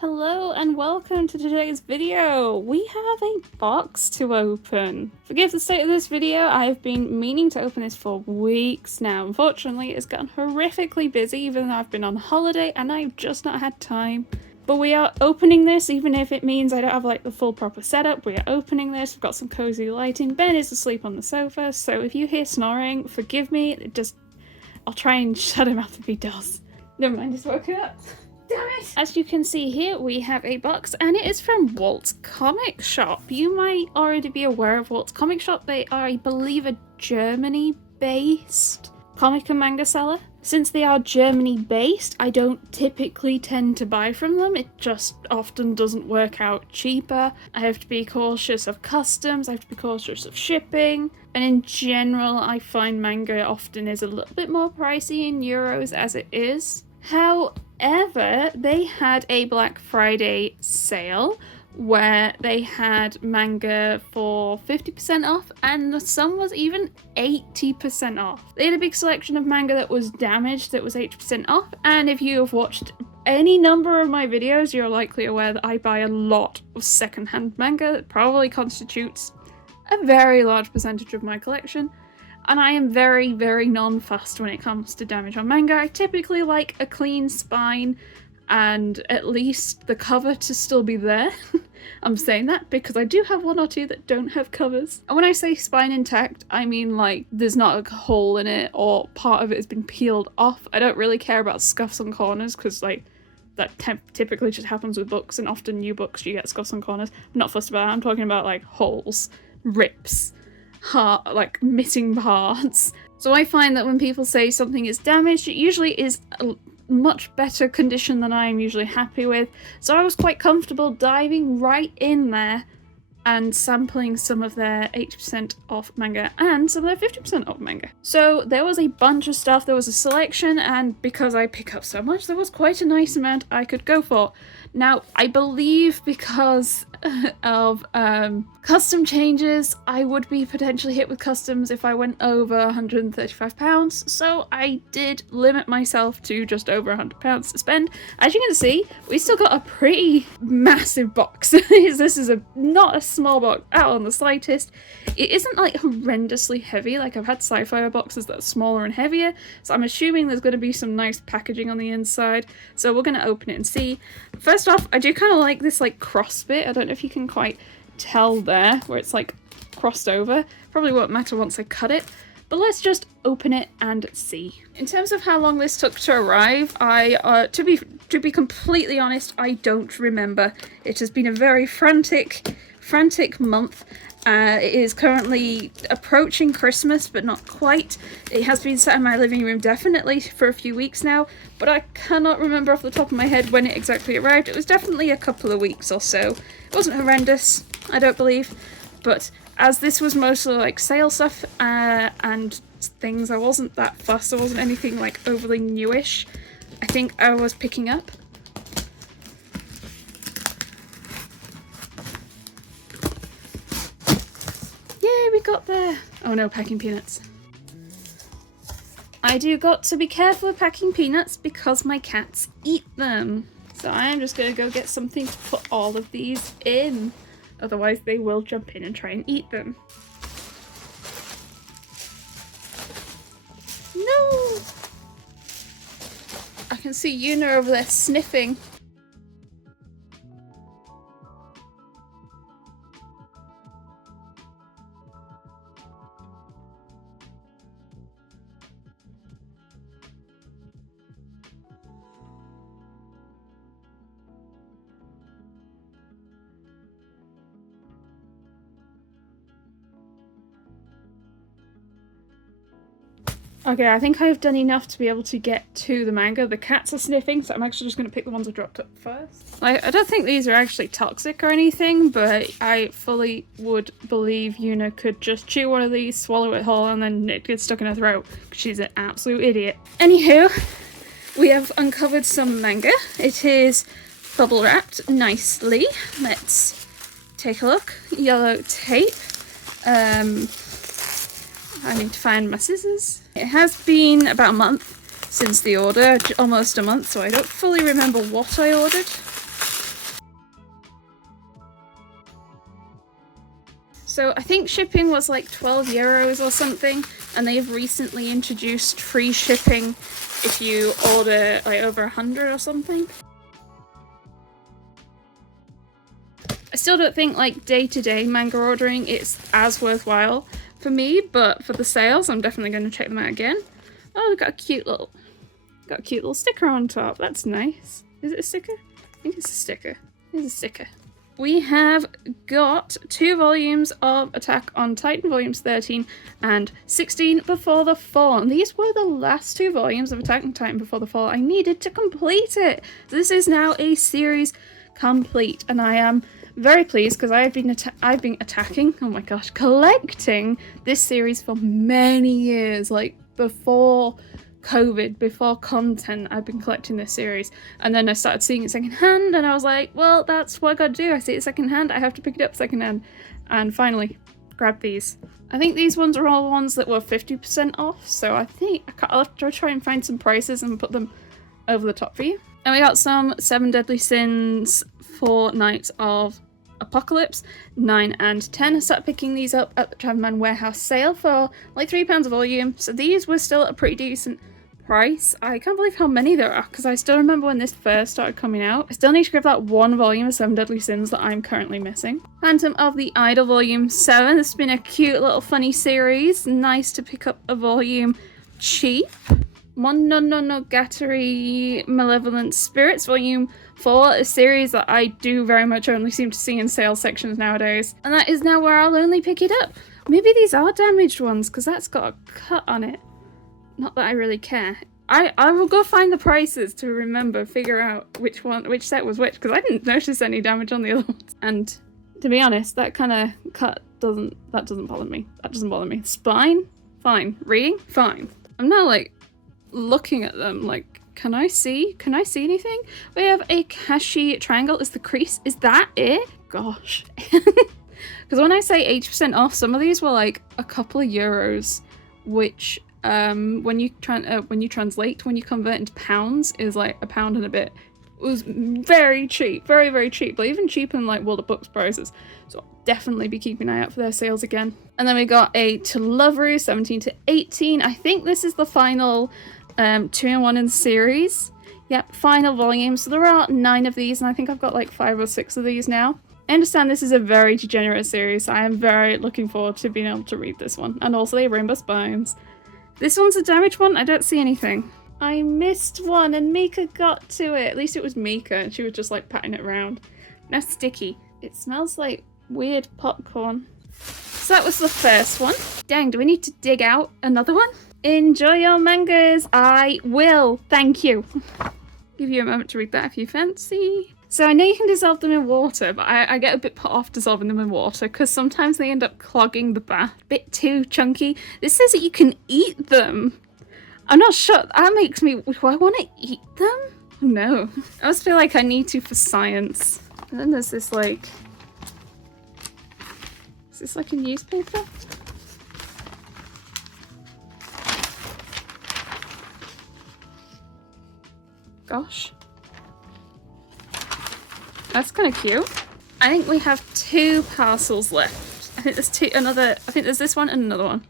Hello and welcome to today's video. We have a box to open. Forgive the state of this video, I've been meaning to open this for weeks now. Unfortunately, it's gotten horrifically busy even though I've been on holiday and I've just not had time. But we are opening this, even if it means I don't have like the full proper setup. We are opening this, we've got some cozy lighting. Ben is asleep on the sofa, so if you hear snoring, forgive me. I'll try and shut him up if he does. Never mind, he's woken up. Damn it! As you can see here, we have a box and it is from Walt's Comic Shop. You might already be aware of Walt's Comic Shop. They are, I believe, a Germany-based comic and manga seller. Since they are Germany-based, I don't typically tend to buy from them. It just often doesn't work out cheaper. I have to be cautious of customs, I have to be cautious of shipping. And in general, I find manga often is a little bit more pricey in euros as it is. However, they had a Black Friday sale where they had manga for 50% off and some was even 80% off. They had a big selection of manga that was damaged that was 80% off, and if you have watched any number of my videos, you're likely aware that I buy a lot of secondhand manga that probably constitutes a very large percentage of my collection. And I am very, very non-fussed when it comes to damage on manga. I typically like a clean spine and at least the cover to still be there. I'm saying that because I do have one or two that don't have covers. And when I say spine intact, I mean like there's not a hole in it or part of it has been peeled off. I don't really care about scuffs on corners because like that typically just happens with books, and often new books you get scuffs on corners. I'm not fussed about that. I'm talking about like holes, rips, like missing parts. So I find that when people say something is damaged, it usually is a much better condition than I am usually happy with. So I was quite comfortable diving right in there and sampling some of their 80% off manga and some of their 50% off manga. So there was a bunch of stuff, there was a selection, and because I pick up so much, there was quite a nice amount I could go for. Now, I believe because of custom changes, I would be potentially hit with customs if I went over £135, so I did limit myself to just over £100 to spend. As you can see, we still got a pretty massive box. This is not a small box out on the slightest. It isn't like horrendously heavy, like I've had sci-fi boxes that are smaller and heavier, so I'm assuming there's going to be some nice packaging on the inside, so we're going to open it and see. First off, I do kind of like this like cross bit. I don't know if you can quite tell there where it's like crossed over. Probably won't matter once I cut it, but let's just open it and see. In terms of how long this took to arrive, to be completely honest, I don't remember. It has been a very frantic month. It is currently approaching Christmas, but not quite. It has been sat in my living room definitely for a few weeks now, but I cannot remember off the top of my head when it exactly arrived. It was definitely a couple of weeks or so. It wasn't horrendous, I don't believe, but as this was mostly like sale stuff and things, I wasn't that fussed. There wasn't anything like overly newish I think I was picking up. We got there. Oh no, packing peanuts. I do got to be careful with packing peanuts because my cats eat them. So I am just going to go get something to put all of these in. Otherwise they will jump in and try and eat them. No! I can see Yuna over there sniffing. Okay, I think I've done enough to be able to get to the manga. The cats are sniffing, so I'm actually just going to pick the ones I dropped up first. I don't think these are actually toxic or anything, but I fully would believe Yuna could just chew one of these, swallow it whole, and then it gets stuck in her throat. She's an absolute idiot. Anywho, we have uncovered some manga. It is bubble wrapped nicely. Let's take a look. Yellow tape. I need to find my scissors. It has been about a month since the order, almost a month, so I don't fully remember what I ordered. So I think shipping was like 12 euros or something, and they've recently introduced free shipping if you order like over 100 or something. I still don't think like day-to-day manga ordering is as worthwhile for me, but for the sales I'm definitely going to check them out again. Oh, they've got a cute little sticker on top. That's nice. Is it a sticker? I think it's a sticker. It's a sticker. We have got 2 volumes of Attack on Titan, volumes 13 and 16 before the fall. And these were the last 2 volumes of Attack on Titan before the fall. I needed to complete it. This is now a series complete, and I am very pleased because I've been attacking, oh my gosh, collecting this series for many years, like before COVID, before content. I've been collecting this series, and then I started seeing it secondhand, and I was like, well, that's what I gotta do. I see it secondhand, I have to pick it up secondhand, and finally grabbed these. I think these ones are all ones that were 50% off, so I think I'll have to try and find some prices and put them over the top for you. And we got some 7 Deadly Sins for Knights of Apocalypse 9 and 10. I started picking these up at the Travelman Warehouse sale for like £3 a volume, so these were still a pretty decent price. I can't believe how many there are, because I still remember when this first started coming out. I still need to grab that 1 volume of 7 Deadly Sins that I'm currently missing. Phantom of the Idol volume 7. This has been a cute little funny series. Nice to pick up a volume cheap. Mononogatari Malevolent Spirits volume 4, a series that I do very much only seem to see in sales sections nowadays. And that is now where I'll only pick it up. Maybe these are damaged ones, because that's got a cut on it. Not that I really care. I will go find the prices to figure out which set was which, because I didn't notice any damage on the other ones. And to be honest, that kind of cut doesn't bother me. That doesn't bother me. Spine? Fine. Reading? Fine. I'm now like looking at them like, can I see anything? We have a Kashi triangle. Is the crease? Is that it? Gosh. Because when I say 80% off, some of these were like a couple of euros, which when you translate, when you convert into pounds, is like £1 and a bit. It was very cheap, very, very cheap, but even cheaper than like World of Books prices. So I'll definitely be keeping an eye out for their sales again. And then we got a To Loveru 17 to 18. I think this is the final 2-in-1 in the series. Yep, final volume. So there are 9 of these, and I think I've got like 5 or 6 of these now. I understand this is a very degenerate series, so I am very looking forward to being able to read this one. And also the Rainbow Spines. This one's a damaged one. I don't see anything. I missed one and Mika got to it. At least it was Mika and she was just like patting it around. Now sticky. It smells like weird popcorn. So that was the first one. Dang, do we need to dig out another one? Enjoy your mangas. I will. Thank you. Give you a moment to read that if you fancy. So I know you can dissolve them in water, but I get a bit put off dissolving them in water because sometimes they end up clogging the bath. A bit too chunky. This says that you can eat them. I'm not sure. That makes me... Do I want to eat them? No. I always feel like I need to for science. And then there's this like... Is this like a newspaper? Gosh. That's kind of cute. I think we have 2 parcels left. I think there's this one and another one.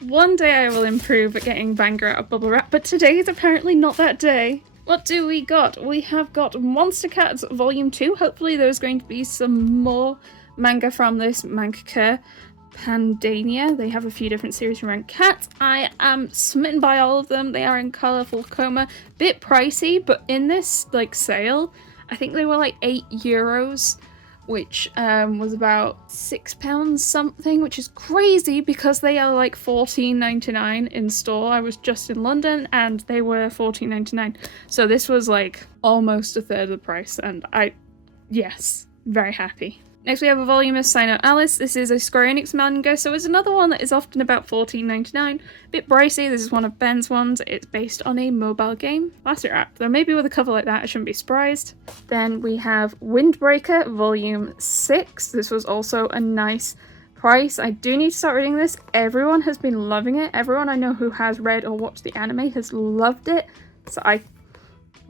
One day I will improve at getting Banger out of bubble wrap, but today is apparently not that day. What do we got? We have got Monster Cats Volume 2. Hopefully there's going to be some more manga from this mangaka, Pandania. They have a few different series around cats. I am smitten by all of them. They are in colourful chroma. Bit pricey, but in this like sale, I think they were like €8, which was about £6 something, which is crazy because they are like $14.99 in store. I was just in London and they were $14.99. So this was like almost a third of the price, and yes, very happy. Next we have a volume of Sino Alice. This is a Square Enix manga, so it's another one that is often about $14.99. Bit pricey. This is one of Ben's ones. It's based on a mobile game. Plastic wrap. Though maybe with a cover like that I shouldn't be surprised. Then we have Windbreaker Volume 6. This was also a nice price. I do need to start reading this. Everyone has been loving it. Everyone I know who has read or watched the anime has loved it. So I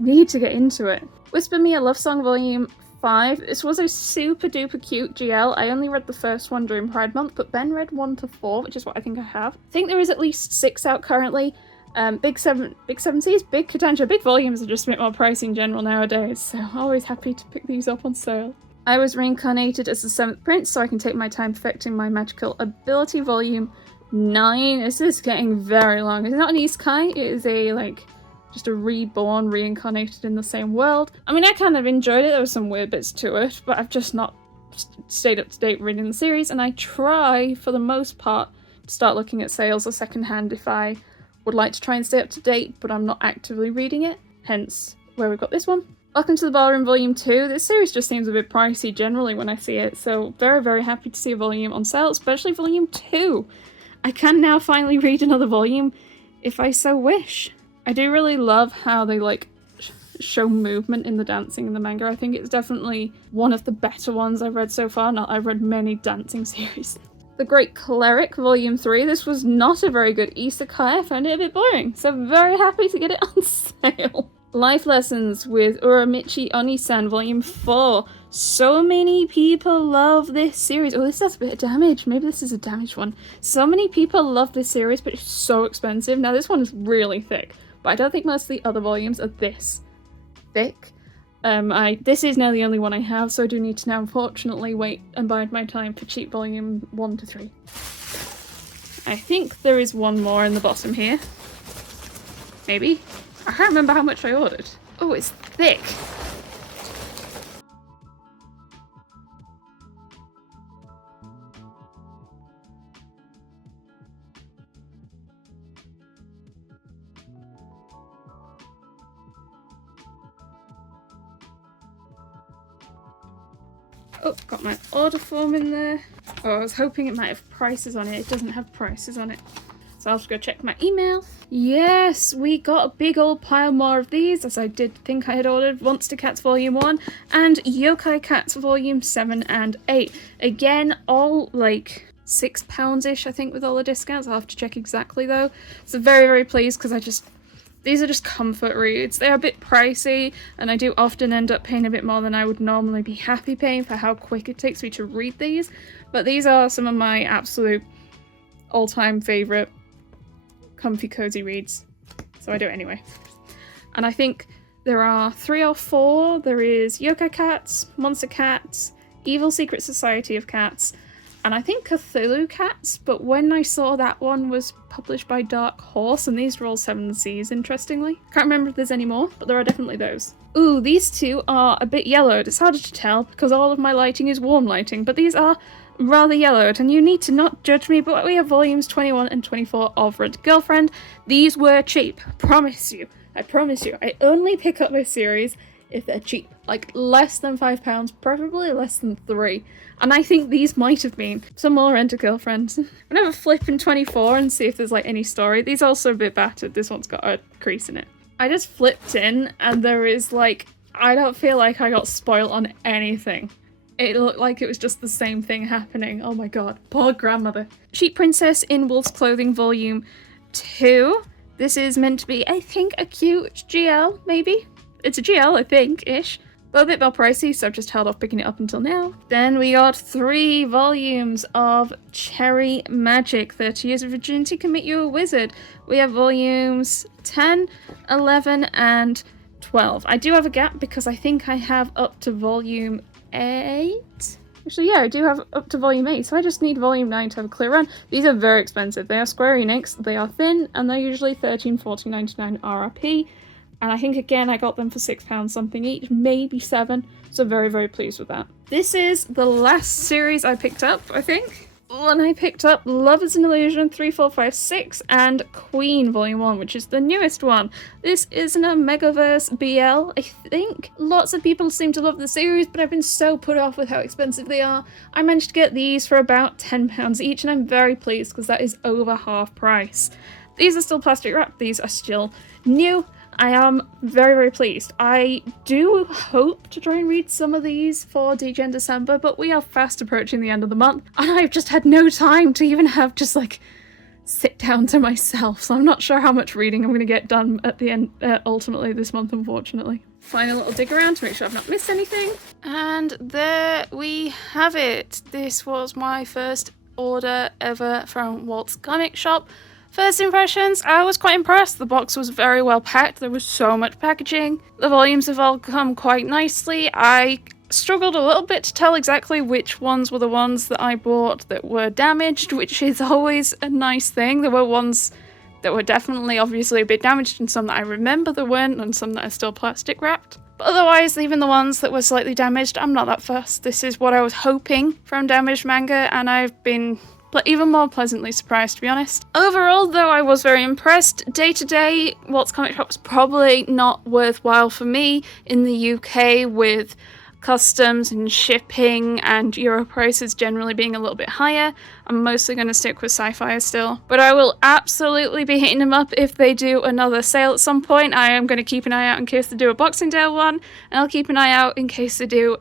need to get into it. Whisper Me a Love Song Volume 5. This was a super duper cute GL. I only read the first one during Pride Month, but Ben read 1 to 4, which is what I think I have. I think there is at least 6 out currently. Big 7Cs, big Katancha, big volumes are just a bit more pricey in general nowadays, so always happy to pick these up on sale. I was reincarnated as the 7th prince, so I can take my time perfecting my magical ability. Volume 9. This is getting very long. It's not an isekai, it is a, just a reborn, reincarnated in the same world. I mean, I kind of enjoyed it, there were some weird bits to it, but I've just not stayed up to date reading the series, and I try, for the most part, to start looking at sales or secondhand if I would like to try and stay up to date, but I'm not actively reading it, hence where we've got this one. Welcome to the Ballroom Volume 2. This series just seems a bit pricey generally when I see it, so very, very happy to see a volume on sale, especially Volume 2. I can now finally read another volume if I so wish. I do really love how they show movement in the dancing in the manga. I think it's definitely one of the better ones I've read so far. I've read many dancing series. The Great Cleric, Volume 3. This was not a very good isekai. I found it a bit boring, so I'm very happy to get it on sale. Life Lessons with Uramichi Onisan, Volume 4. So many people love this series. Oh, this has a bit of damage. Maybe this is a damaged one. So many people love this series, but it's so expensive. Now, this one is really thick, but I don't think most of the other volumes are this thick. This is now the only one I have, so I do need to now unfortunately wait and bide my time for cheap volume 1 to 3. I think there is one more in the bottom here. Maybe? I can't remember how much I ordered. Oh, it's thick. Oh, got my order form in there. Oh, I was hoping it might have prices on it. It doesn't have prices on it. So I'll have to go check my email. Yes, we got a big old pile more of these, as I did think I had ordered. Monster Cats Volume 1 and Yokai Cats Volume 7 and 8. Again, all £6-ish, I think, with all the discounts. I'll have to check exactly though. So very, very pleased because these are just comfort reads. They're a bit pricey, and I do often end up paying a bit more than I would normally be happy paying for how quick it takes me to read these. But these are some of my absolute all-time favourite comfy, cozy reads. So I do it anyway. And I think there are 3 or 4. There is Yokai Cats, Monster Cats, Evil Secret Society of Cats, and I think Cthulhu Cats, but when I saw that one was published by Dark Horse, and these are all 7Cs, interestingly. Can't remember if there's any more, but there are definitely those. Ooh, these two are a bit yellowed. It's harder to tell because all of my lighting is warm lighting, but these are rather yellowed, and you need to not judge me, but we have volumes 21 and 24 of Rent a Girlfriend. These were cheap, promise you. I promise you. I only pick up this series if they're cheap, less than £5, preferably less than 3. And I think these might have been some more Rent a Girlfriends. I'm gonna have a flip in 24 and see if there's any story. These are also a bit battered. This one's got a crease in it. I just flipped in and there is I don't feel like I got spoiled on anything. It looked like it was just the same thing happening. Oh my god, poor grandmother. Sheep Princess in Wolf's Clothing Volume 2. This is meant to be, I think, a cute GL, maybe? It's a GL, I think-ish. But a bit more pricey, so I've just held off picking it up until now. Then we got 3 volumes of Cherry Magic. 30 Years of Virginity Can Make You a Wizard. We have volumes 10, 11, and 12. I do have a gap because I think I have up to volume 8. Actually, yeah, I do have up to volume 8, so I just need volume 9 to have a clear run. These are very expensive. They are Square Enix, they are thin, and they're usually $13, $14.99 RRP. And I think, again, I got them for £6 something each, maybe 7, so very, very pleased with that. This is the last series I picked up, I think. And I picked up Love is an Illusion 3, 4, 5, 6 and Queen Volume 1, which is the newest one. This is an Omegaverse BL, I think. Lots of people seem to love the series, but I've been so put off with how expensive they are. I managed to get these for about £10 each, and I'm very pleased because that is over half price. These are still plastic wrapped, these are still new. I am very, very pleased. I do hope to try and read some of these for DJ in December, but we are fast approaching the end of the month, and I've just had no time to even have just like sit down to myself, so I'm not sure how much reading I'm going to get done at the end, ultimately this month, unfortunately. Final little dig around to make sure I've not missed anything. And there we have it. This was my first order ever from Walt's comic shop. First impressions, I was quite impressed. The box was very well packed. There was so much packaging. The volumes have all come quite nicely. I struggled a little bit to tell exactly which ones were the ones that I bought that were damaged, which is always a nice thing. There were ones that were definitely obviously a bit damaged, and some that I remember there weren't, and some that are still plastic wrapped. But otherwise, even the ones that were slightly damaged, I'm not that fussed. This is what I was hoping from damaged manga, and I've been even more pleasantly surprised, to be honest. Overall, though, I was very impressed. Day to day, Walt's Comic Shop was probably not worthwhile for me in the UK, with customs and shipping and euro prices generally being a little bit higher. I'm mostly going to stick with Sci-Fi still, but I will absolutely be hitting them up if they do another sale at some point. I am going to keep an eye out in case they do a Boxing Day one, and I'll keep an eye out in case they do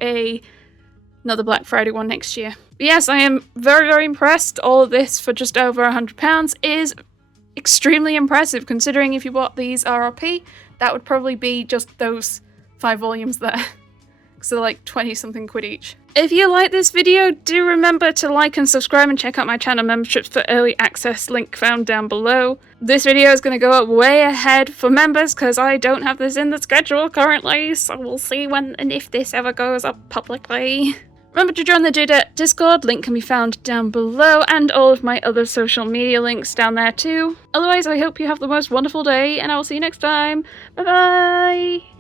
another Black Friday one next year. But yes, I am very, very impressed. All of this for just over £100 is extremely impressive, considering if you bought these RRP, that would probably be just those 5 volumes there. So they're like 20 something quid each. If you like this video, do remember to like and subscribe and check out my channel memberships for early access, link found down below. This video is going to go up way ahead for members because I don't have this in the schedule currently, so we'll see when and if this ever goes up publicly. Remember to join the Dudet Discord, link can be found down below, and all of my other social media links down there too. Otherwise, I hope you have the most wonderful day, and I will see you next time. Bye bye!